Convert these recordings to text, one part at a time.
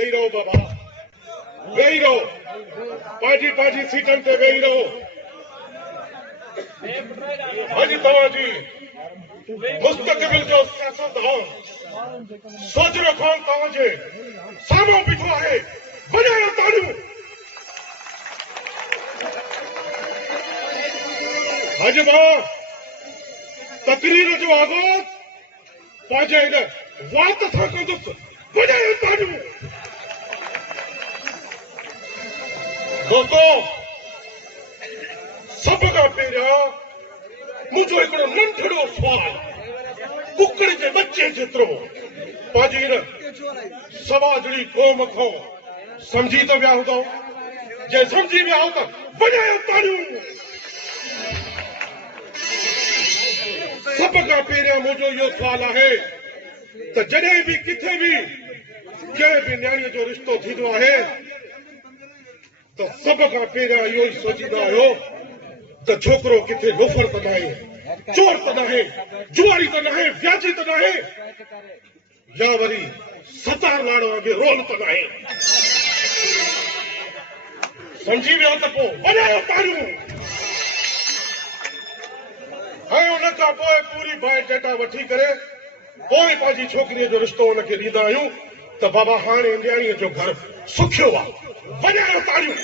वेही रहो बाबा, वेही रहो, पाजी पाजी सीटन ते वेही रहो। हाजी तव्हांजी मुस्तक़बिल जो सियासतदान सोजरो ख़ान तव्हांजे साम्हूं बीठो आहे। वॼायो तालियूं। अॼु मां तकरीर जो आगाज़ पंहिंजे हिन वात सां कंदुसि। वॼायो तालियूं। दोस्तो, सभ खां पहिरियां मुंहिंजो हिकिड़ो नंढड़ो सुवाल, कुकड़ जे बच्चे जेतिरो, पंहिंजी हिन समाजड़ी क़ौम खां समझी त विया हूंदव। जे समझी विया हो त वॼायो तालियूं। सभ खां पहिरियां मुंहिंजो इहो सुवाल आहे त जॾहिं बि किथे बि कंहिं बि न्याणीअ जो रिश्तो थींदो आहे त सभ खां पहिरियां इहो ई सोचींदा आहियो त छोकिरो किथे लोफर त नाहे, चोर त नाहे, जुआरी त नाहे, व्याजी त नाहे, या वरी सतार लाड़ो अॻे रोल त नाहे। समझी वियो त पोइ वॼायो तालियूं। ऐं उन खां पोइ पूरी बायोडेटा वठी करे पोइ पंहिंजी छोकिरीअ जो रिश्तो हुनखे ॾींदा आहियूं त बाबा हाणे न्याणीअ जो घर सुखियो आहे। वॼायो तालियूं।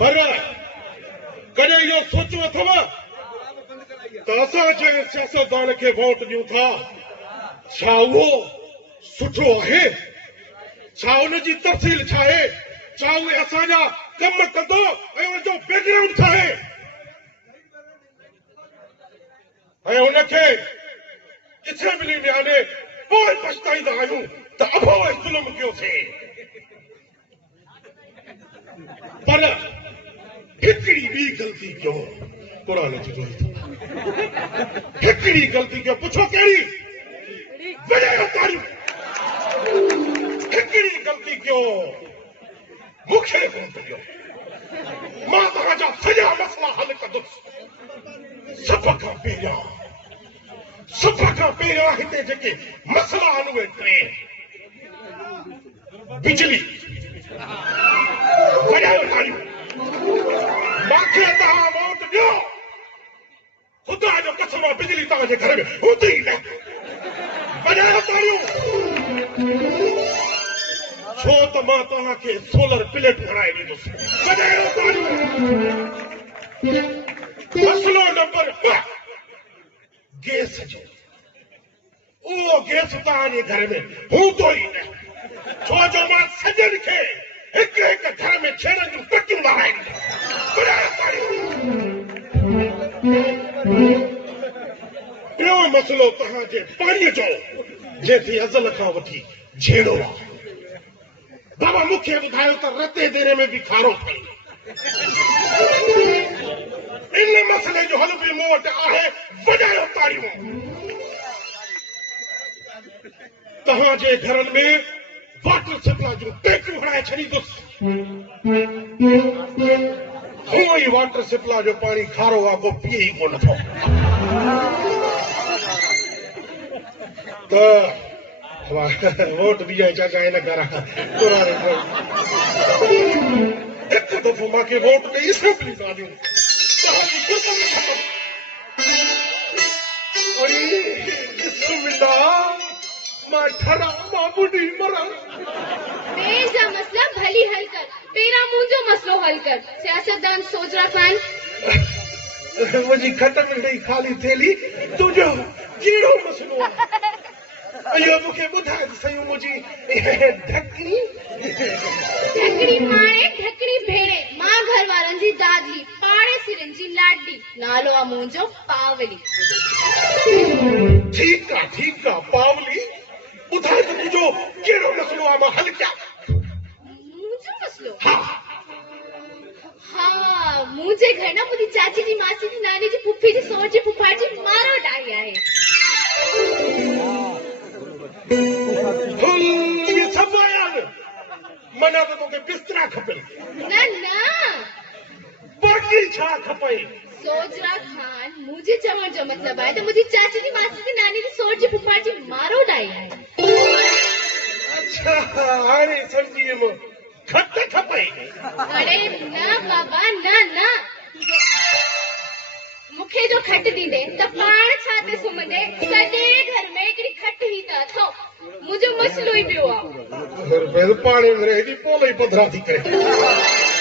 पर कॾहिं इहो सोचियो अथव त असां जंहिं सियासतदान खे वोट ॾियूं था, छा उहो सुठो आहे? छा उनजी तफ़सील छा आहे? छा उहे असांजा कम कंदो ऐं उनजो बैकग्राउंड छा आहे? ऐं उनखे किथे मिली वियाने पोइ पछताईंदा आहियूं त अभो ऐं ज़ुल्म कयोसीं। पर हिकिड़ी ॿी ग़लती कयो क़ुर जी ज़रूरत, हिकिड़ी ग़लती कयो। पुछो कहिड़ी? वॼायो तालियूं। हिकिड़ी ग़लती कयो, मूंखे वोट ॾियो, मां तव्हांजा सॼा मसइला हल कंदुसि। सभ खां पहिरियां हिते जेके मसइला आहिनि उहे टे। बिजली। वॼायो तालियूं। मूंखे तव्हां वोट ॾियो, ख़ुदा जो कसम आहे बिजली तव्हांजे घर में हूंदी ई न। वॼायो तालियूं। छो त मां तव्हांखे सोलर प्लेट घुराए ॾींदुसि। वॼायो तालियूं। मसइलो नंबर 2, गैस जो। उहो गैस तव्हांजे घर में हूंदो ई न, छो जो मां सॼनि खे हिक हिक घर में छेड़नि जूं टकियूं लॻाए ॾींदुसि। वॼायो तालियूं। ॿियो मसइलो तव्हांजे पाणीअ जो, जंहिंखे अज़ल खां वठी झेड़ो आहे। बाबा मूंखे ॿुधायो त रतेदेरे में बि खारो थिए। इन मसइले जो हल बि मूं वटि आहे। वॼायो तालियूं। तव्हांजे घरनि में वाटर सप्लाई जूं टैंकियूं हणाए छॾींदुसि। हूअं ई वाटर सप्लाई जो पाणी खारो आहे, को पीए ई कोन थो। त वोट ॾिजांइ चाचा हिन घर हिकु दफ़ो मूंखे वोट ॾेई असेंबली में आनियो। मां ठरा मां ॿुढी मरां। ॿिए जा मसला भली हल कर, पहिरां मुंहिंजो मसलो हल कर। सियासतदान सोजरा ख़ान, मुंहिंजी खट में ॾेई ख़ाली थेली तुंहिंजो कहिड़ो मसलो आहे? इहो मूंखे ॿुधाए त सही। मुंहिंजी ढकणी माणे ढकणी भेणे, मां घर वारनि जी दादली, पाड़े सिरनि जी लाडली, नालो आहे मुंहिंजो पावली। ठीकु आहे पावली, ॿुधाए त तुंहिंजो कहिड़ो मसलो आहे, मां हल कयां। मुंहिंजो मसलो? हा, मुंहिंजे घर न मुंहिंजी चाची जी, मासी जी, नानी जी, पुफी जी, सोर जी, फुफाड़ जी मारोट आई आहे। ये सभु आया न, माना त तोखे बिस्तरा खपे। न बाक़ी छा खपे? सोजरा ख़ान, मुंहिंजे चवण जो मतिलबु आहे त मुंहिंजी चाची जी, मासी जी, नानी जी, सोर जी, फुफाड़ जी मारोट आई आहे। अच्छा हाणे समझी वियुमि खट खपई अरे न बाबा न न मूंखे जो खट ॾींदे त पाण छा ते सुम्हंदे सॼे घर में हिकिड़ी खट ई त अथव मुंहिंजो मसइलो ई पियो आहे पाणी में हेॾी पोल ई पधरा थी करे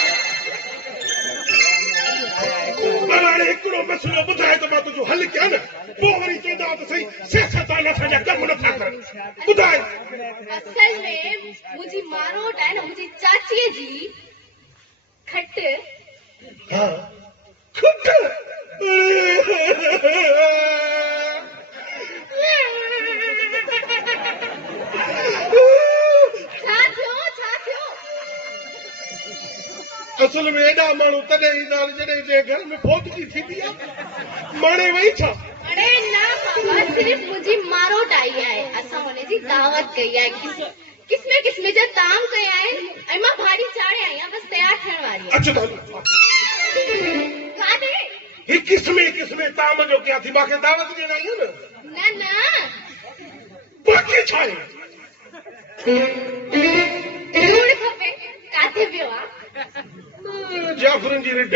हाणे हिकिड़ो मसइलो ॿुधाए त मां तुंहिंजो हल कयां न पोइ वरी चवंदा त सही सियासतदान असांजा कम नथा करनि ॿुधाए असल में मुंहिंजी मारोट आहे न मुंहिंजी चाचीअ जी खट हा खट असल में एॾा माण्हू तॾहिं ईंदा आहिनि जॾहिं जे घर में फौजगी थींदी आहे माणे वई छा अरे न बाबा सिर्फ़ मुंहिंजी मारोट आई आहे असां हुनजी दावत कई आहे किस्मे किस्मे जा ताम कया आहिनि ऐं मां भाॼी चाढ़े आई आहियां बसि तयारु थियण वारी आहे अच्छा काॾे ही किस्मे किस्मे ताम जो कयां थी मूंखे दावत ॾियण आई न न न बाक़ी छा आहे लूण खपे काथे वियो आहे जाफरनि जी रिढ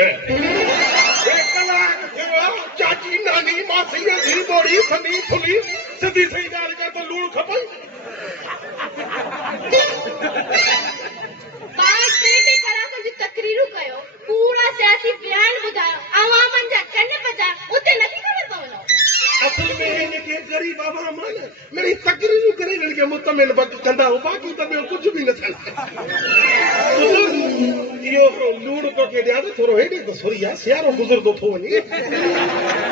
कलाक थियो आहे चाची नानी मासी धी बोड़ी सनी फुली सिधी सही ॻाल्हि कर त लूण खपई पाण टे कलाकनि जी तकरीरूं कयो पूरा सियासी बयान ॿुधायो अवामनि जा कन बचायो उते नथी ख़बर पवंदो असल में हिनखे ग़रीब आवाम आहे न मिड़ी तकरीरूं करे हिनखे मुतमिल कंदा हो बाक़ी त ॿियो कुझु बि न थियनि इहो लूण तोखे ॾियां त थोरो हेॾे त सोरी आहे सियारो गुज़रंदो थो वञे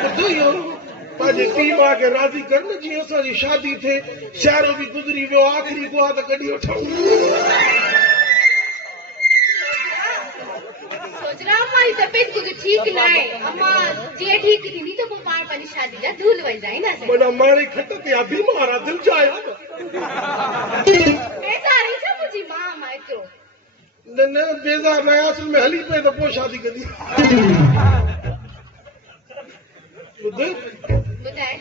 ॿुधो इहो पंहिंजे पीउ माउ खे राज़ी कर न जीअं असांजी शादी थिए सियारो बि गुज़री वियो आख़िरी दुआ त कढी वठूं हमारी तबियत कुछ ठीक न है अम्मा जीअं ठीक थींदी त पोइ पाण पंहिंजी शादी जा धूल वॼाईंदासीं माना मारे खट ते अभी मारा दिल चाहे बेज़ार ई छा मुंहिंजी मां मां एतिरो न न बेज़ार न असल में हली पए त पोइ शादी कंदी ॿुधाए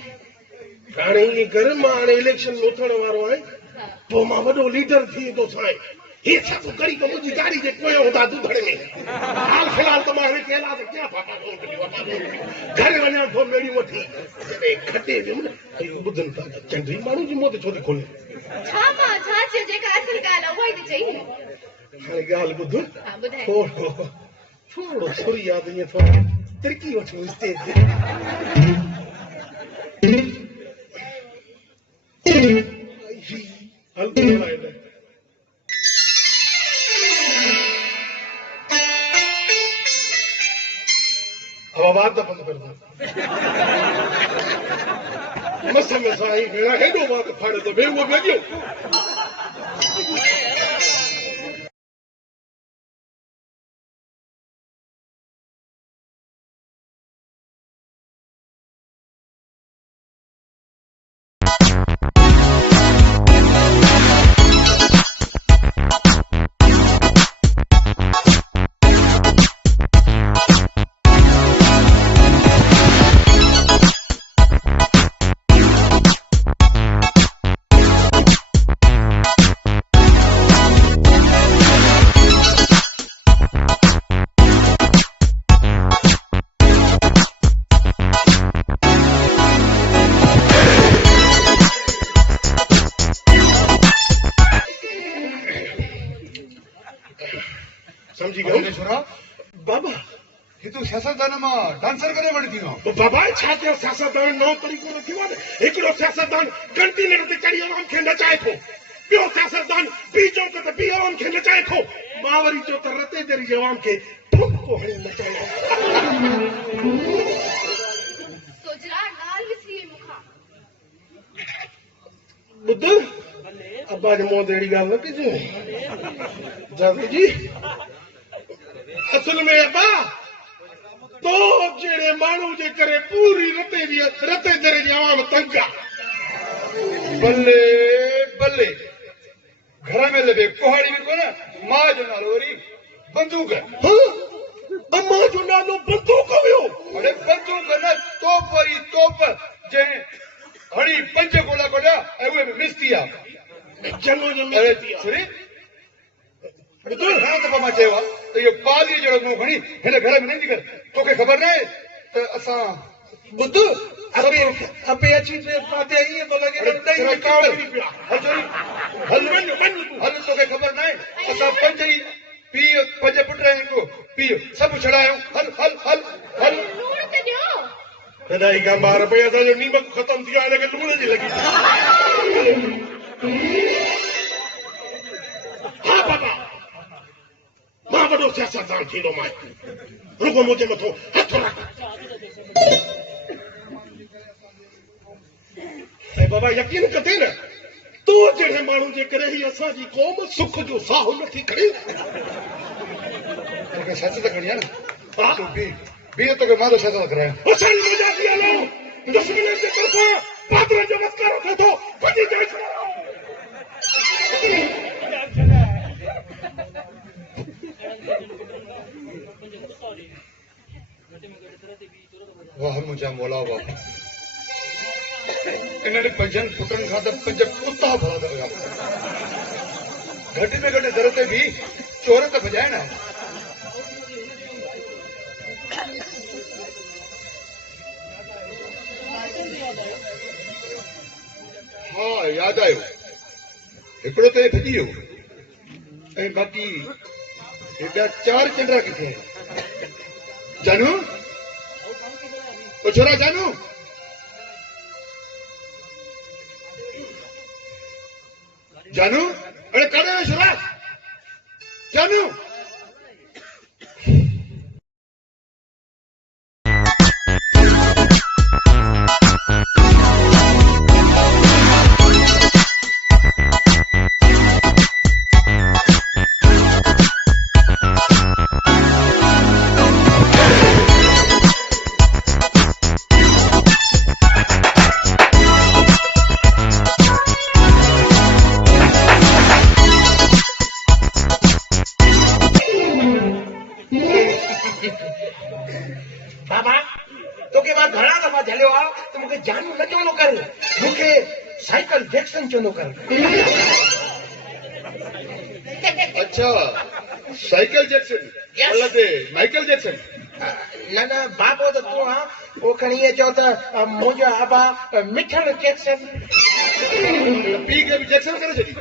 हाणे ईअं कर मां हाणे इलेक्शन में उथण वारो आहियां पोइ मां वॾो लीडर थी थो साईं ये सब करी तो मुझी गाड़ी जे कोयो होता दूधड़ में हाल फिलहाल तो मारे केला तो क्या पापा घर वना तो मेरी वठी खटे जे न बुधन था चंद्री मानू जी मोते छोदी खोले छा मां छा जे जेका असल गाल होई त चई हाणे गाल बुध हां बुधाए थोड़ो सुरी याद ये थोड़ा तिरकी वठी स्टेज ते हल बोलाए अब आवाज तो बंद कर दो मस में साईं भेड़ा हेडो बात फाड़े तो बे वो गयो समझी गयो छोरा बाबा ये तो सियासतदान में डांसर करे वणती हो तो बाबा छा के सियासतदान नौ तरीको न थियो है एकड़ो सियासतदान कंटीनेंट ते चढ़ी आवाम के नचाए थो बियो सियासतदान बीचो के बी आवाम के नचाए थो मावरी जो त रते जरी आवाम के को हणे नचाए सोजरा नाल विसरी मुखा बुद्ध अब्बा ने मोह देड़ी गाल न कीजो जादू जी असल में अब्बा तो जेड़े मानू जे करे पूरी रते जरे जी आवाम तंगा बल्ले बल्ले घर में लबे कोहाड़ी में को ना मां जो नालो वरी बंदूक हां अम्मा जो नालो बंदूक हुयो अरे बंदूक न तोप वरी तोप जे हणी पंज गोला कोड़ा ए उहे मिस्ती आ चङो अरे सुरी ॿुधो घणो दफ़ा मां चयो आहे त इहो पालीअ जहिड़ो मुंहुं खणी हिन घर में न ईंदी कर तोखे ख़बर न आहे त असां ॿुध अपे अची पाते ईअं थो लॻे हल तोखे ख़बर न आहे असां पंज ई पीउ पंज पुट ऐं हिकु पीउ सभु छॾायूं हल हल हल हल तॾहिं खां ॿार भई असांजो नीमक ख़तम थी वियो आहे हिनखे लूण जी लॻी हा बाबा मां वॾो सियासतदान थींदो मां रुगो मुंहिंजे मथां हथ रख ऐं बाबा यकीन कजे न तूं जहिड़े माण्हू जे करे ई असांजी क़ौम सुख जो साहु नथी खणे तोखे सच त खणी आहे न तूं बीह तोखे मां थो सच थो करायां असांजी मज़ा थी हलो दुश्मन जे तरफ़ां पादरनि जो मस्करो थिए थो वञी जाइ वाह मुंहिंजा मौला वाह इन्हनि पंजनि पुटनि खां त पंज कुता भला था लॻा घटि में घटि दर ते बि चोर त भॼाइण आहे हा यादि आयो हिकिड़ो त भॼी वियो ऐं बाक़ी ॿिया चार चंडरा किथे आहिनि जानू ओ छोरा जानू जानू अरे काॾे वियो छोरा जानू बाबा तोखे मां घणा दफ़ा झलियो आहे त मूंखे जानू न चवंदो कर मूंखे साइकिल जैक्सन चवंदो कर अच्छा साइकिल जैक्सन अलॻि माइकल जैक्सन न न बाबो त तूं आहे पोइ खणी इहे चओ त मुंहिंजो अबा मिठड़ जैक्सन पीउ खे बि जैक्सन करे छॾी